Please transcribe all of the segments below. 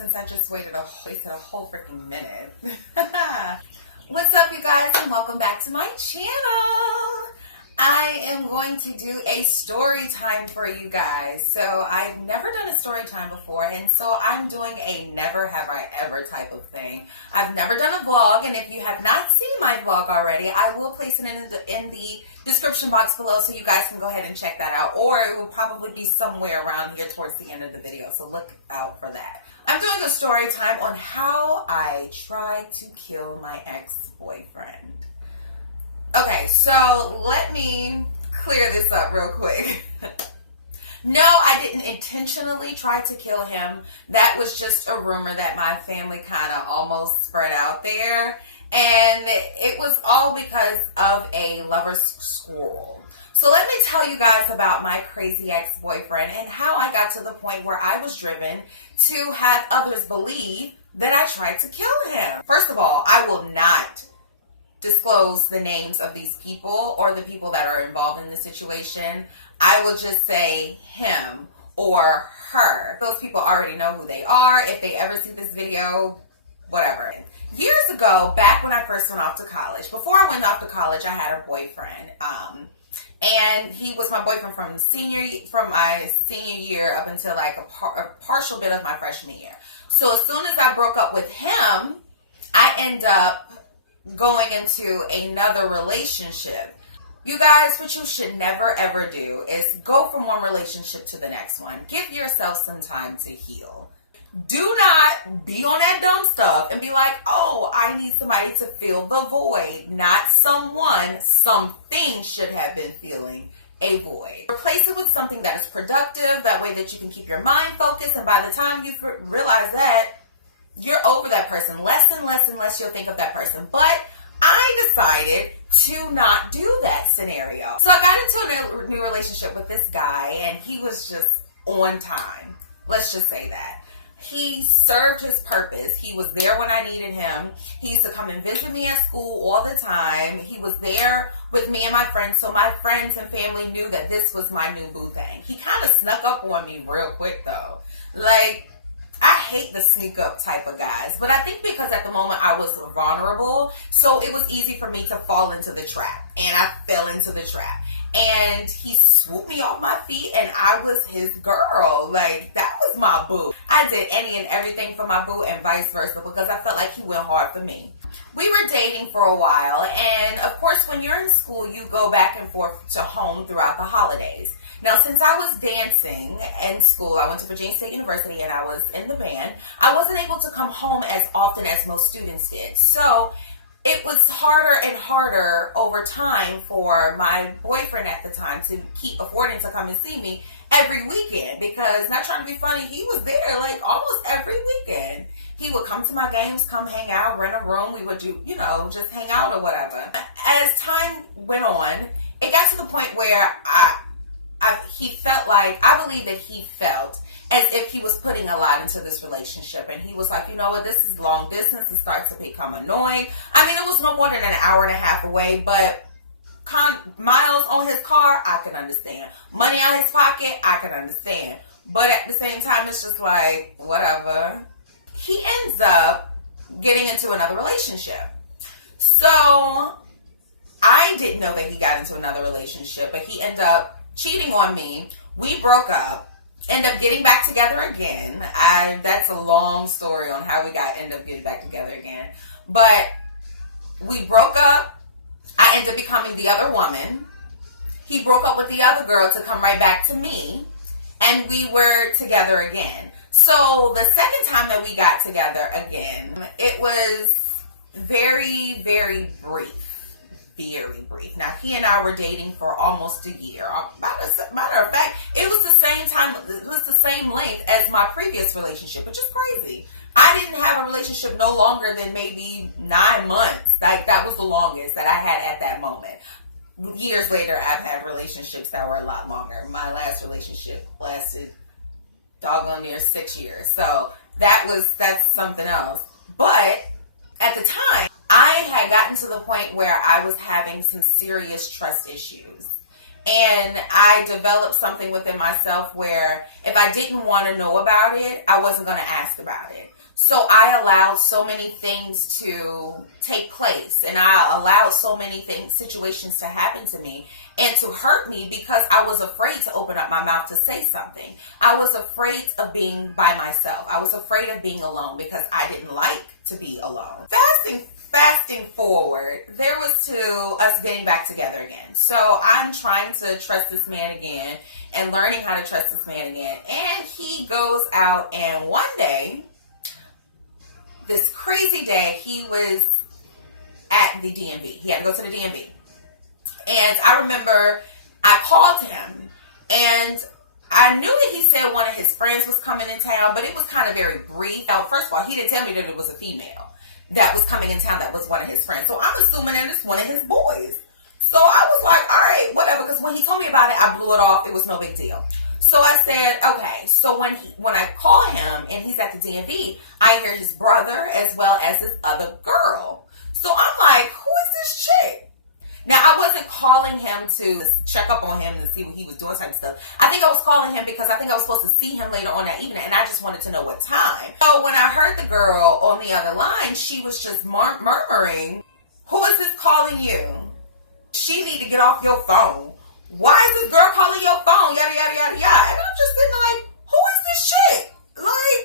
since I just wasted a whole freaking minute. What's up, you guys, and welcome back to my channel. I am going to do a story time for you guys. So I've never done a story time before, and so I'm doing a never have I ever type of thing. I've never done a vlog, and if you have not seen my vlog already, I will place it in the description box below so you guys can go ahead and check that out, or it will probably be somewhere around here towards the end of the video, so look out for that. I'm doing a story time on how I tried to kill my ex-boyfriend. Okay, so let me clear this up real quick. No, I didn't intentionally try to kill him. That was just a rumor that my family kind of almost spread out there. And it was all because of a lover's quarrel. So let me tell you guys about my crazy ex-boyfriend and how I got to the point where I was driven to have others believe that I tried to kill him. First of all, I will not disclose the names of these people or the people that are involved in the situation. I will just say him or her. Those people already know who they are. If they ever see this video, whatever. Years ago, back when I first went off to college, before I went off to college, I had a boyfriend. And he was my boyfriend from my senior year up until like a partial bit of my freshman year. So as soon as I broke up with him, I ended up going into another relationship. You guys, what you should never ever do is go from one relationship to the next one. Give yourself some time to heal. Do not be on that dumb stuff and be like, oh, I need somebody to fill the void. Not someone, something should have been filling a void. Replace it with something that is productive. That way that you can keep your mind focused. And by the time you realize that, you're over that person. Less and less and less you'll think of that person. But I decided to not do that scenario. So I got into a new relationship with this guy, and he was just on time. Let's just say that. He served his purpose. He was there when I needed him. He used to come and visit me at school all the time. He was there with me and my friends, so my friends and family knew that this was my new boo thing. He kind of snuck up on me real quick, though. Like, I hate the sneak up type of guys, but I think because at the moment I was vulnerable, so it was easy for me to fall into the trap, and I fell into the trap. And he swooped me off my feet, and I was his girl. Like, that was my boo. I did any and everything for my boo and vice versa because I felt like he went hard for me. We were dating for a while, and of course when you're in school, you go back and forth to home throughout the holidays. Now, since I was dancing in school, I went to Virginia State University and I was in the band, I wasn't able to come home as often as most students did. So it was harder and harder over time for my boyfriend at the time to keep affording to come and see me every weekend because, not trying to be funny, he was there like almost every weekend. He would come to my games, come hang out, rent a room. We would do, just hang out or whatever. As time went on, it got to the point where he felt like, I believe that he felt as if he was putting a lot into this relationship. And he was like, you know what, this is long distance. It starts to become annoying. I mean, it was no more than an hour and a half away, but miles on his car, I can understand. Money out his pocket, I can understand. But at the same time, it's just like, whatever. He ends up getting into another relationship. So I didn't know that he got into another relationship, but he ended up cheating on me. We broke up, end up getting back together again. That's a long story on how we end up getting back together again. But we broke up. I ended up becoming the other woman. He broke up with the other girl to come right back to me, and we were together again. So the second time that we got together again, it was very, very brief. Very brief. Now, he and I were dating for almost a year. Matter of fact, it was the same time, it was the same length as my previous relationship, which is crazy. I didn't have a relationship no longer than maybe 9 months. Like, that was the longest that I had at that moment. Years later, I've had relationships that were a lot longer. My last relationship lasted doggone near 6 years. So that's something else. But at the time, I had gotten to the point where I was having some serious trust issues. And I developed something within myself where if I didn't want to know about it, I wasn't going to ask about it. So I allowed so many things to take place, and I allowed so many situations to happen to me and to hurt me because I was afraid to open up my mouth to say something. I was afraid of being by myself. I was afraid of being alone because I didn't like to be alone. Fasting forward, there was to us getting back together again. So I'm trying to trust this man again and learning how to trust this man again. And he goes out, and one day, this crazy day, he was at the DMV. He had to go to the DMV. And I remember I called him, and I knew that he said one of his friends was coming in town, but it was kind of very brief. Now, first of all, he didn't tell me that it was a female that was coming in town that was one of his friends. So I'm assuming that it's one of his boys. So I was like, all right, whatever. Because when he told me about it, I blew it off. It was no big deal. So I said, okay. So when I call him and he's at the DMV, I hear his brother as well as this other girl. So I'm like, who is this chick? Now, I wasn't calling him to check up on him and see what he was doing type of stuff. I think I was calling him because I think I was supposed to see him later on that evening, and I just wanted to know what time. So when I heard the girl on the other line, she was just murmuring, who is this calling you? She need to get off your phone. Why is this girl calling your phone? Yada, yada, yada, yada. And I'm just sitting there like, who is this chick? Like,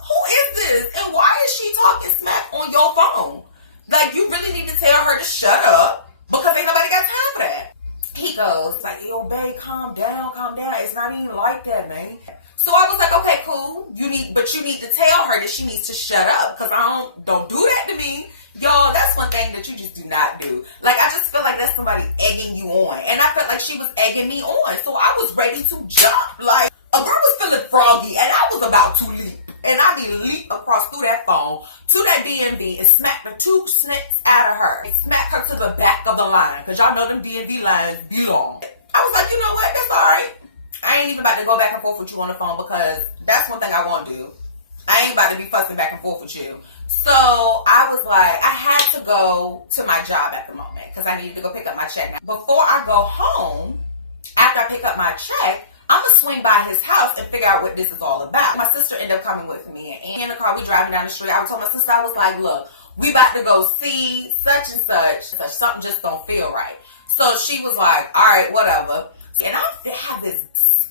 who is this? And why is she talking smack on your phone? Like, you really need to tell her to shut up. Because ain't nobody got time for that. He goes, like, yo, babe, calm down. It's not even like that, man. So I was like, okay, cool. But you need to tell her that she needs to shut up. Because don't do that to me. Y'all, that's one thing that you just do not do. Like, I just feel like that's somebody egging you on. And I felt like she was egging me on. So I was ready to jump. Like, a girl was feeling froggy, and I was about to leap. And I mean, leap across through that phone to that DMV and smack the two snits out of her. And smack her to the back of the line. Because y'all know them DMV lines be long. I was like, you know what? That's all right. I ain't even about to go back and forth with you on the phone because that's one thing I won't do. I ain't about to be fussing back and forth with you. So I was like, I had to go to my job at the moment because I needed to go pick up my check. Now, before I go home, after I pick up my check, I'm going to swing by his house and figure out what this is all about. My sister ended up coming with me. And in the car, we driving down the street. I told my sister, I was like, look, we about to go see such and such. Something just don't feel right. So she was like, all right, whatever. And I have this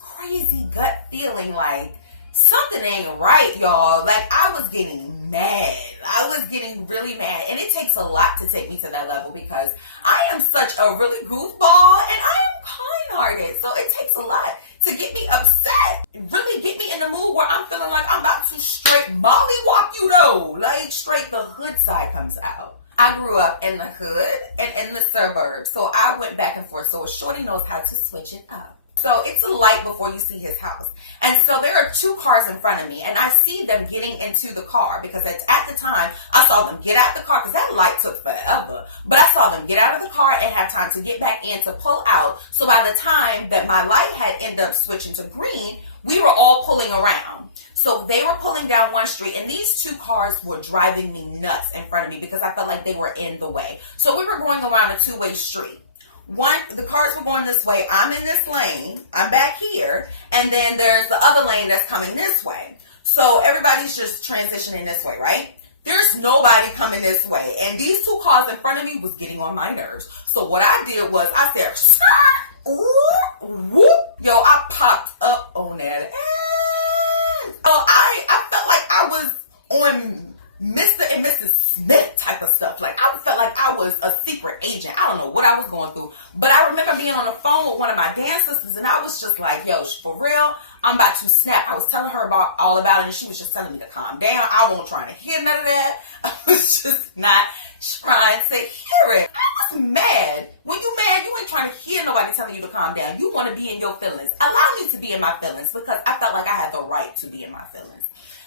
crazy gut feeling like something ain't right, y'all. Like, I was getting mad. I was getting really mad. And it takes a lot to take me to that level because I am such a really goofball and I am kind-hearted. So it takes a lot to get me upset. Really get me in the mood where I'm feeling like I'm about to straight mollywop you though. Like, straight the hood side comes out. I grew up in the hood and in the suburbs. So I went back and forth. So a shorty knows how to switch it up. So it's a light before you see his house. And so there are two cars in front of me. And I see them getting into the car. Because at the time, I saw them get out the car. Because that light took forever. But I saw them get out of the car and have time to get back in to pull out. So by the time that my light had ended up switching to green, we were all pulling around. So they were pulling down one street. And these two cars were driving me nuts in front of me. Because I felt like they were in the way. So we were going around a two-way street. The cars were going this way. I'm in this lane. I'm back here. And then there's the other lane that's coming this way. So everybody's just transitioning this way, right? There's nobody coming this way. And these two cars in front of me was getting on my nerves. So what I did was I said, whoop. Yo, I popped up on that. So I felt like I was on Mr. and Mrs. Smith type of stuff. Like, I felt like I was a secret agent. I don't know what I was going through. But I remember being on the phone with one of my dance sisters, and I was just like, yo, for real, I'm about to snap. I was telling her all about it, and she was just telling me to calm down. I wasn't trying to hear none of that. I was just not trying to hear it. I was mad. When you mad, you ain't trying to hear nobody telling you to calm down. You want to be in your feelings. Allow me to be in my feelings because I felt like I had the right to be in my feelings.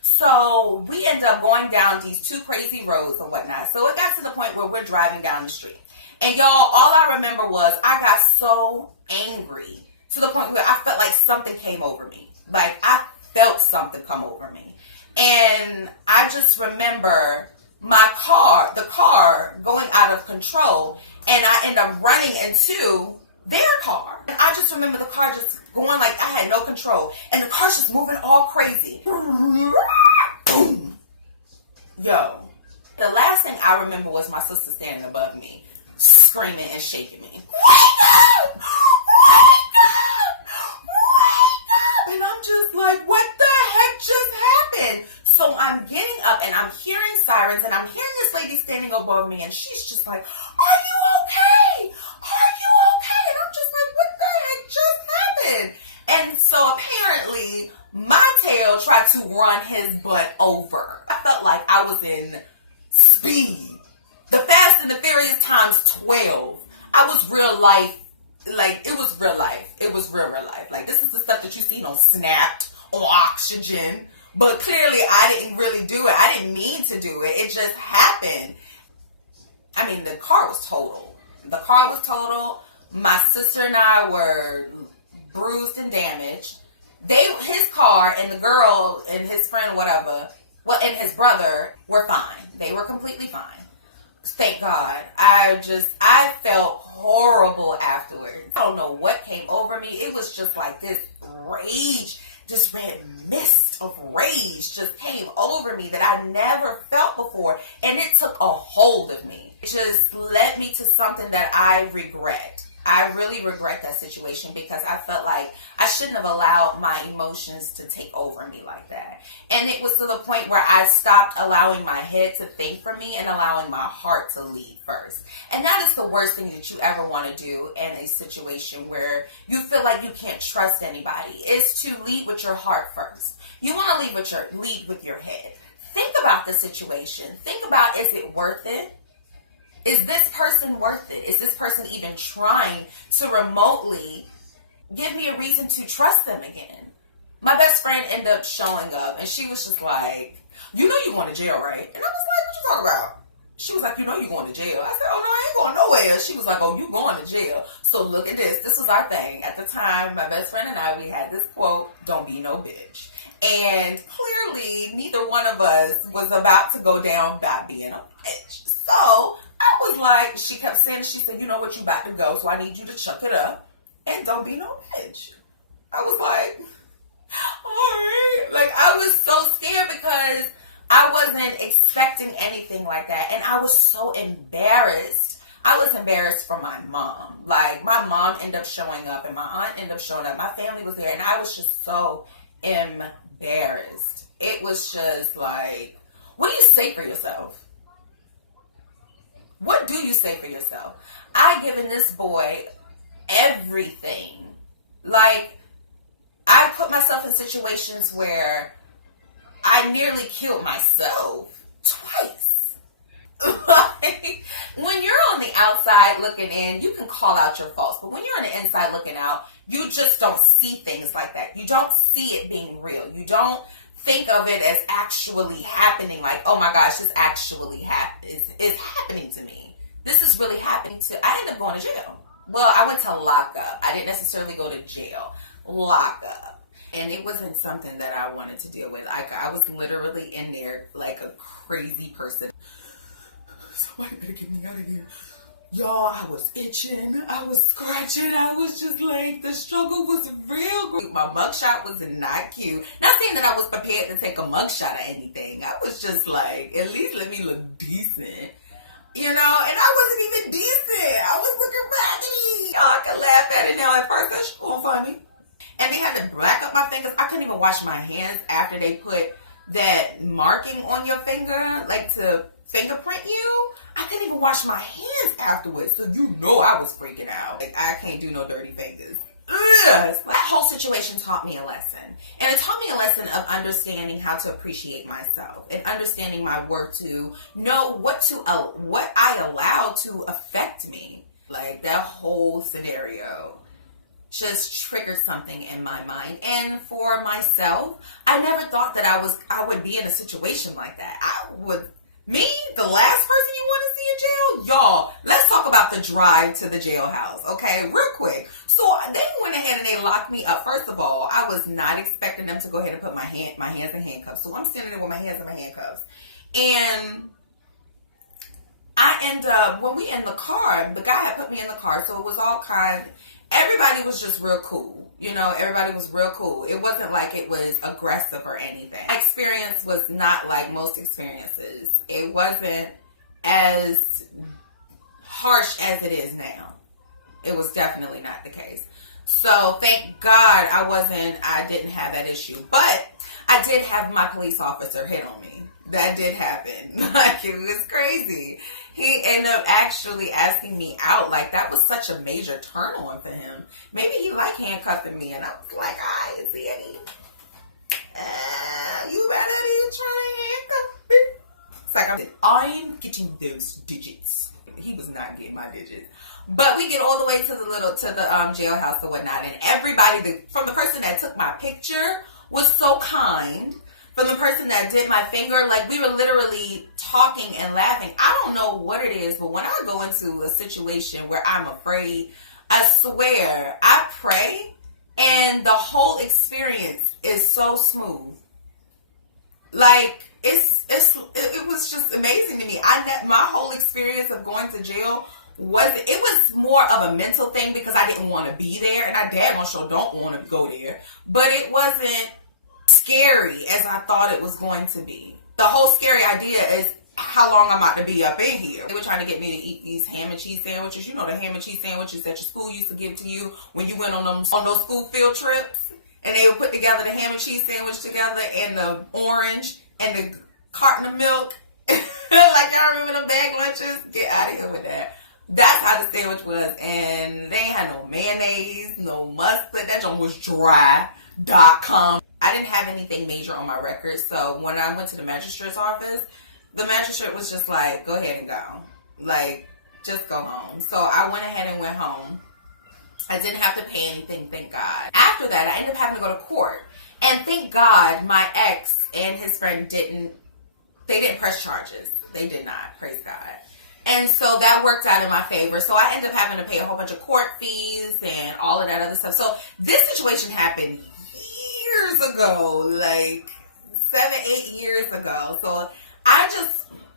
So we ended up going down these two crazy roads and whatnot. So it got to the point where we're driving down the street. And y'all, all I remember was I got so angry to the point where I felt like something came over me. Like, I felt something come over me. And I just remember the car going out of control. And I end up running into their car. And I just remember the car just going like I had no control. And the car's just moving all crazy. Boom. Yo. The last thing I remember was my sister standing above me, screaming and shaking me. Wake up! Wake up! Wake up! And I'm just like, what the heck just happened? So I'm getting up and I'm hearing sirens and I'm hearing this lady standing above me and she's just like, are you okay? Are you okay? And I'm just like, what the heck just happened? And so apparently my tail tried to run his butt over. I felt like I was in Speed. The Fast and the Furious times 12. I was real life. Like, it was real life. It was real life. Like, this is the stuff that you see on Snapped, on Oxygen. But clearly, I didn't really do it. I didn't mean to do it. It just happened. I mean, the car was total. The car was total. My sister and I were bruised and damaged. His car and the girl and his friend, whatever, and his brother were fine. They were completely fine. Thank God. I felt horrible afterwards. I don't know what came over me. It was just like this rage, this red mist of rage just came over me that I never felt before. And it took a hold of me. It just led me to something that I regret. I really regret that situation because I felt like I shouldn't have allowed my emotions to take over me like that. And it was to the point where I stopped allowing my head to think for me and allowing my heart to lead first. And that is the worst thing that you ever want to do in a situation where you feel like you can't trust anybody, is to lead with your heart first. You want to lead with your head. Think about the situation. Think about, is it worth it? Is this person worth it? Is this person even trying to remotely give me a reason to trust them again? My best friend ended up showing up and she was just like, you know you're going to jail, right? And I was like, what you talking about? She was like, you know you're going to jail. I said, oh no, I ain't going nowhere. She was like, oh, you going to jail. So look at this. This was our thing. At the time, my best friend and I, we had this quote, don't be no bitch. And clearly, neither one of us was about to go down by being a bitch. So I was like, she kept saying, she said, you know what, you about to go, so I need you to chuck it up and don't be no bitch. I was like, all right. Like, I was so scared because I wasn't expecting anything like that. And I was so embarrassed. I was embarrassed for my mom. Like, my mom ended up showing up and my aunt ended up showing up. My family was there and I was just so embarrassed. It was just like, what do you say for yourself? What do you say for yourself? I given this boy everything. Like, I put myself in situations where I nearly killed myself twice. Like, when you're on the outside looking in, you can call out your faults. But when you're on the inside looking out, you just don't see things like that. You don't see it being real. You don't think of it as actually happening, like, oh my gosh, this actually is happening to me. This is really happening to, I ended up going to jail. Well, I went to lockup. I didn't necessarily go to jail. Lockup. And it wasn't something that I wanted to deal with. Like, I was literally in there like a crazy person. Somebody better get me out of here. Y'all, I was itching, I was scratching, I was just like, the struggle was real. My mugshot was not cute. Not saying that I was prepared to take a mugshot or anything. I was just like, at least let me look decent. You know, and I wasn't even decent. I was looking raggedy. Y'all, I can laugh at it now. At first, that's cool, funny. And they had to black up my fingers. I couldn't even wash my hands after they put that marking on your finger, like to fingerprint you. I didn't even wash my hands afterwards, so you know I was freaking out. Like, I can't do no dirty fingers. Ugh. That whole situation taught me a lesson. And it taught me a lesson of understanding how to appreciate myself and understanding my worth, to know what I allow to affect me. Like, that whole scenario just triggered something in my mind. And for myself, I never thought that I would be in a situation like that. Me, the last person you want to see in jail? Y'all, let's talk about the drive to the jailhouse, okay? Real quick. So they went ahead and they locked me up. First of all, I was not expecting them to go ahead and put my hands in handcuffs. So I'm standing there with my hands in my handcuffs. And I end up, when we in the car, the guy had put me in the car, so it was all kind. everybody was just real cool. You know, everybody was real cool. It wasn't like it was aggressive or anything. My experience was not like most experiences. It wasn't as harsh as it is now. It was definitely not the case. So thank God I didn't have that issue. But I did have my police officer hit on me. That did happen. Like, it was crazy. He ended up actually asking me out. Like, that was such a major turn on for him. Maybe he liked handcuffing me. And I was like, I see any. You better be trying to handcuff me. It's like, I'm getting those digits. He was not getting my digits. But we get all the way to the jailhouse and whatnot. And everybody, from the person that took my picture, was so kind. From the person that did my finger, like, we were literally talking and laughing. I don't know what it is, but when I go into a situation where I'm afraid, I swear, I pray, and the whole experience is so smooth. Like, it was just amazing to me. My whole experience of going to jail was more of a mental thing because I didn't want to be there, and I damn sure don't want to go there. But it wasn't scary as I thought it was going to be. The whole scary idea is how long I'm about to be up in here. They were trying to get me to eat these ham and cheese sandwiches. You know, the ham and cheese sandwiches that your school used to give to you when you went on those school field trips, and they would put together the ham and cheese sandwich together and the orange and the carton of milk. Like, y'all remember the bag lunches? Get out of here with that. That's how the sandwich was, and they ain't had no mayonnaise, no mustard. That joint was dry.com. I didn't have anything major on my record, so when I went to the magistrate's office, the magistrate was just like, go ahead and go. Like, just go home. So I went ahead and went home. I didn't have to pay anything, thank God. After that, I ended up having to go to court. And thank God my ex and his friend didn't press charges. They did not, praise God. And so that worked out in my favor. So I ended up having to pay a whole bunch of court fees and all of that other stuff. So this situation happened years ago, like 7-8 years ago. So I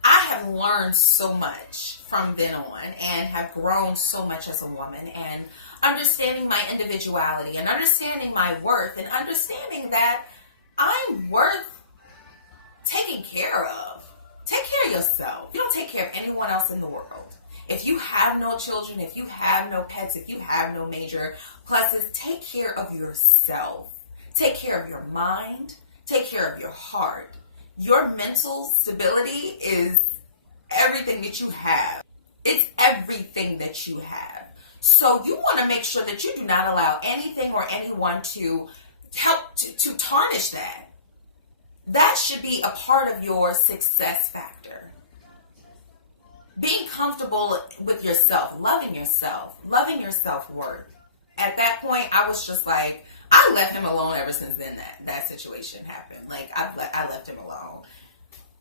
have learned so much from then on and have grown so much as a woman, and understanding my individuality and understanding my worth and understanding that I'm worth taking care of. Take care of yourself. You don't take care of anyone else in the world. If you have no children, if you have no pets, if you have no major pluses, take care of yourself. Take care of your mind. Take care of your heart. Your mental stability is everything that you have. It's everything that you have. So you want to make sure that you do not allow anything or anyone to help to tarnish that. That should be a part of your success factor. Being comfortable with yourself, loving your self-worth. At that point, I was just like, I left him alone ever since then that situation happened. Like, I left him alone.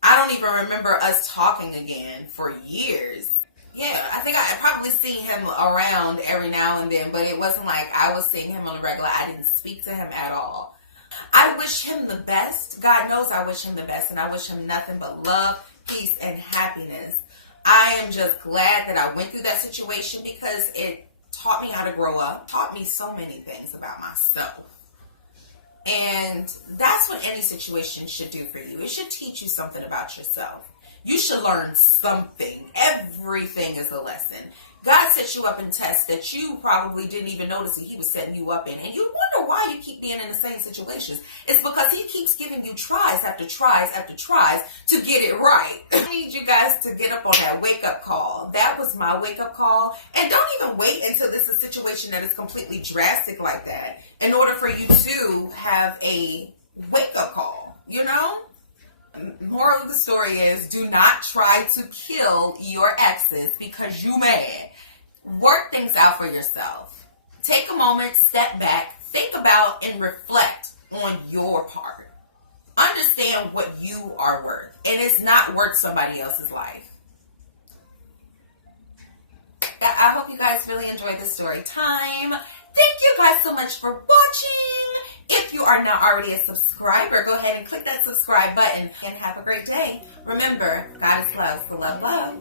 I don't even remember us talking again for years. Yeah, I think I probably seen him around every now and then, but it wasn't like I was seeing him on the regular. I didn't speak to him at all. I wish him the best. God knows I wish him the best, and I wish him nothing but love, peace, and happiness. I am just glad that I went through that situation because it taught me how to grow up, taught me so many things about myself. And that's what any situation should do for you. It should teach you something about yourself. You should learn something. Everything is a lesson. God set you up in tests that you probably didn't even notice that he was setting you up in. And you wonder why you keep being in the same situations. It's because he keeps giving you tries after tries after tries to get it right. I need you guys to get up on that wake-up call. That was my wake-up call. And don't even wait until this is a situation that is completely drastic like that in order for you to have a wake-up call, you know? Moral of the story is, do not try to kill your exes because you mad. Work things out for yourself. Take a moment, step back, think about and reflect on your part. Understand what you are worth, and it's not worth somebody else's life. I hope you guys really enjoyed this story time. Thank you guys so much for watching. If you are not already a subscriber, go ahead and click that subscribe button and have a great day. Remember, God is love, so love, love.